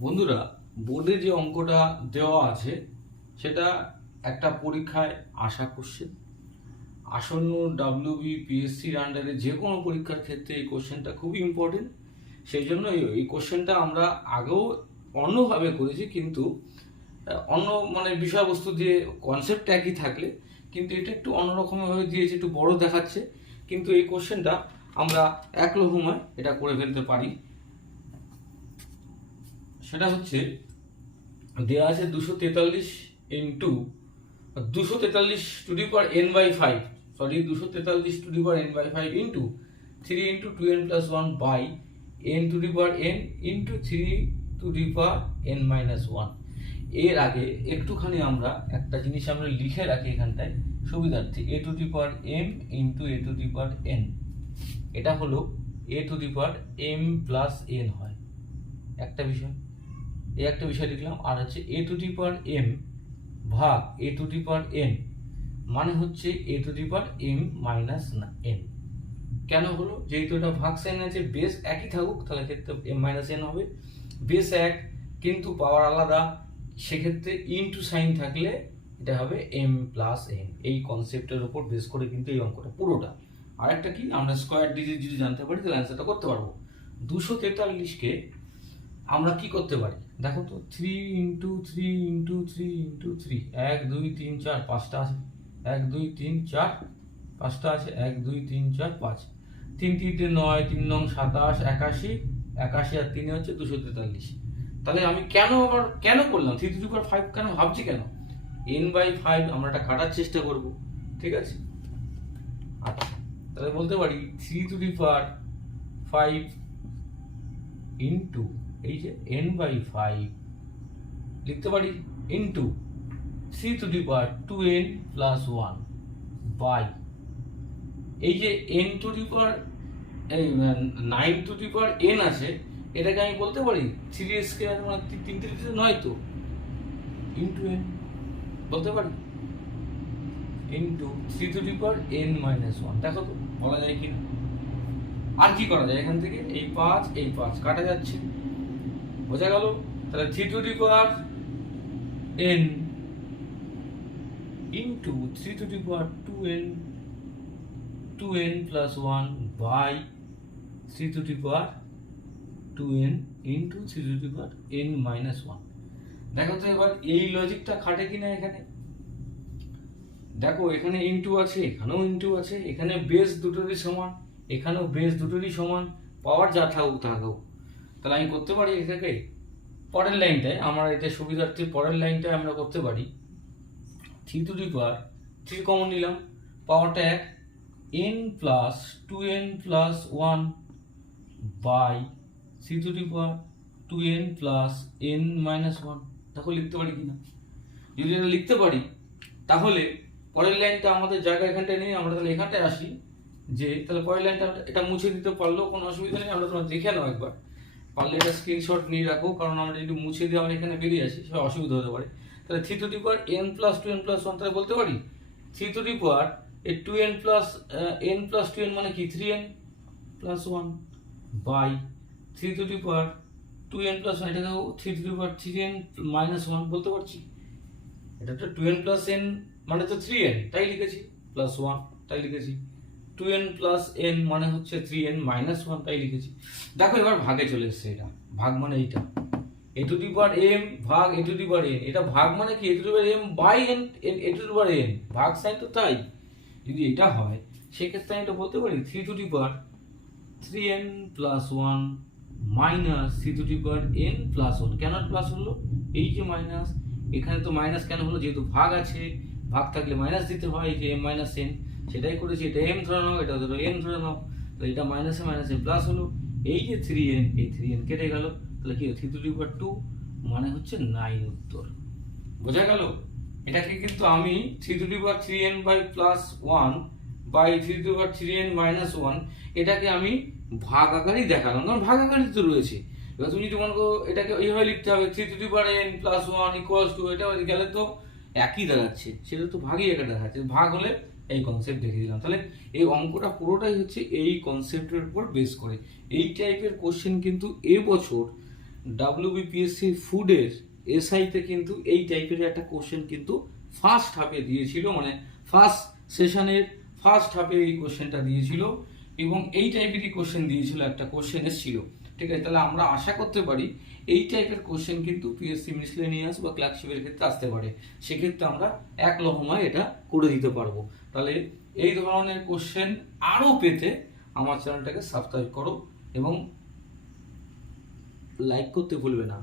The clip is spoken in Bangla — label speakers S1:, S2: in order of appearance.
S1: বন্ধুরা, বোর্ডে যে অঙ্কটা দেওয়া আছে, সেটা একটা পরীক্ষায় আসা কোশ্চেন আসন্ন ডাব্লিউবি পিএসসির আন্ডারে যে কোনো পরীক্ষার ক্ষেত্রে এই কোশ্চেনটা খুবই ইম্পর্টেন্ট সেই জন্য এই- কোশ্চেনটা আমরা আগেও অন্যভাবে করেছি, কিন্তু অন্য মানে বিষয়বস্তু দিয়ে কনসেপ্ট একই থাকলে, কিন্তু এটা একটু অন্যরকমভাবে দিয়েছে, একটু বড় দেখাচ্ছে। কিন্তু এই কোশ্চেনটা আমরা এক লঘুমায় এটা করে ফেলতে পারি। সেটা হচ্ছে দেওয়া আছে দুশো তেতাল্লিশ ইন্টু দুশো তেতাল্লিশ to the power n by five sorry দুশো তেতাল্লিশ to the power n by five into three into two n plus one by n to the power n into three to the power n minus ওয়ানের আগে একটুখানি আমরা একটা জিনিস আমরা লিখে রাখি এখানটায়, সুবিধার্থে a to the power m into a to the power n এটা হলো a to the power m plus n হয়। একটা বিষয়। এই একটা বিষয় লিখলাম আর হচ্ছে এ টু দি পার এম ভাগ A to the power N মানে হচ্ছে a to the power m minus n কেন হলো? যেহেতু এটা ভাগ সাইন আছে বেস একই থাকুক, তাহলে ক্ষেত্রে এম মাইনাস এন হবে। বেস এক, কিন্তু পাওয়ার আলাদা, সেক্ষেত্রে ইনটু সাইন থাকলে এটা হবে এম প্লাস এন এই কনসেপ্টের উপর বেস করে কিন্তু এই অঙ্কটা, পুরোটা। আর একটা কি? আমরা স্কোয়ার ডিজিট যদি জানতে পারি, তাহলে অ্যান্সারটা করতে পারব। দুশো তেতাল্লিশকে আমরা কি করতে পারি? দেখো তো three into three into three into three এক, দুই, তিন, চার, পাঁচটা আছে। এক, দুই, তিন, চার, পাঁচটা আছে। এক, দুই, তিন, চার, পাঁচ। তিন তিনটে নয়, তিন, নং, সাতাশ, একাশি একাশি আর তিনে হচ্ছে দুশো তেতাল্লিশ। তাহলে আমি কেন আবার, কেন করলাম? থ্রি টু পার ফাইভ কেন? ভাবছি কেন? এন বাই ফাইভ আমরা এটা কাটার চেষ্টা করব, ঠিক আছে? আচ্ছা তাহলে বলতে পারি three to the power five into এই যে এন বাই ফাইভ লিখতে পারি into c to the power two n plus one by এই যে n to the power nine to the power n আছে, এটাকে আমি বলতে পারি থ্রি স্কোয়ার মানে তিন তিরিশে নয় তো। ইন্টু এন বলতে পারি? Into three to the power n minus one দেখো তো, বলা যায় কি না আর কি করা যায় এখান থেকে? এই পাঁচ এই পাঁচ, কাটা যাচ্ছে। বোঝা গেল? তাহলে three to the power n into three to the power two n two n plus one by three to the power two n into three to the power n minus one. দেখো তো এবার এই লজিকটা খাটে কিনা এখানে? দেখো, এখানে ইনটু আছে, এখানেও ইনটু আছে, এখানে বেস দুটোরই সমান, এখানেও বেস দুটোরই সমান, পাওয়ার যা থাকুক থাকুক। তাহলে আমি করতে পারি এটাকে? পরের লাইনটায়, আমার এটা সুবিধার্থে পরের লাইনটায় আমরা করতে পারি। Three to the power three common নিলাম। পাওয়ারটা এক n plus two n plus one by three to the power two n plus n minus one দেখো লিখতে পারি কি না যদি এটা লিখতে পারি, তাহলে পরের লাইনটা আমাদের জায়গা এখানটায় নেই, আমরা তাহলে এখানটায় আসি। যে, তাহলে পরের লাইনটা, এটা মুছে দিতে পারলেও কোনো অসুবিধা নেই, আমরা তোমরা দেখে নাও একবার। পারলে এটা স্ক্রিনশট নিয়ে রাখো, কারণ আমরা যদি মুছে দিয়ে আমরা এখানে বেরিয়ে আসি, সেটা অসুবিধা হতে পারে। তাহলে three to the power n plus two n plus one তাহলে বলতে পারি? থ্রি টু দি পাওয়ার এই two n plus n plus two n মানে কি? Three n plus one by three to the power two n plus one এটাকে three to the power three n minus one বলতে পারছি? এটা তো টু এন প্লাস এন মানে তো থ্রি এন তাই লিখেছি। প্লাস ওয়ান তাই লিখেছি। টু এন প্লাস এন মানে হচ্ছে থ্রি এন মাইনাস ওয়ান তাই লিখেছি। দেখো এবার ভাগে চলে এসছে এটা। ভাগ মানে এইটা। এ টু দি পাওয়ার এম ভাগ A to the power N এটা ভাগ মানে কি? A to the power m by n a to the power n ভাগ সাইন তো তাই। যদি এটা হয়, সেক্ষেত্রে আমি এটা বলতে পারি three to the power three n plus one minus three to the power n plus one কেন প্লাস হলো? এই যে মাইনাস এখানে তো মাইনাস কেন হলো? যেহেতু ভাগ আছে, ভাগ থাকলে মাইনাস দিতে হয় যে এম মাইনাস এন সেটাই করেছি, এটা এম ধরে নাও এটা ধরো এন ধরে নাও তাহলে এটা মাইনাসে মাইনাসে প্লাস হলো। এই যে থ্রি এন এই থ্রি এন কেটে গেল, তাহলে কি থ্রি টু পাওয়ার টু মানে হচ্ছে নাইন উত্তর। বোঝা গেল? এটাকে কিন্তু আমি three to power three n by plus one by three to power three n minus one এটাকে আমি ভাগ আকারেই দেখালাম, কারণ ভাগ আকারই তো রয়েছে। এবার তুমি যদি মনে করো এটাকে এইভাবে লিখতে হবে three to power n plus one equals to এটা গেলে তো একই দাঁড়াচ্ছে সেটা তো ভাগই একটা দেখাচ্ছে। ভাগ হলে এই কনসেপ্ট দেখিয়ে দিলাম। তাহলে এই অঙ্কটা পুরোটাই হচ্ছে এই কনসেপ্টের উপর বেস করে। এই টাইপের কোশ্চেন কিন্তু এবছর ডাব্লিউবিপিএসসি ফুডের এসআইতে কিন্তু এই টাইপের একটা কোশ্চেন কিন্তু ফার্স্ট হাফে দিয়েছিল মানে ফার্স্ট সেশনের ফার্স্ট হাফে এই কোশ্চেনটা দিয়েছিল এবং এই টাইপেরই কোশ্চেন দিয়েছিল, একটা কোশ্চেন এসেছিল। ঠিক আছে, তাহলে আমরা আশা করতে পারি এই টাইপের কোশ্চেন কিন্তু পিএসসি মিসলেনিয়াস বা ক্লার্কশিপের ক্ষেত্রে আসতে পারে। সেক্ষেত্রে আমরা এক লহমায় এটা করে দিতে পারব। তাহলে এই ধরনের কোশ্চেন আরও পেতে আমার চ্যানেলটাকে সাবস্ক্রাইব করো এবং লাইক করতে ভুলবে না।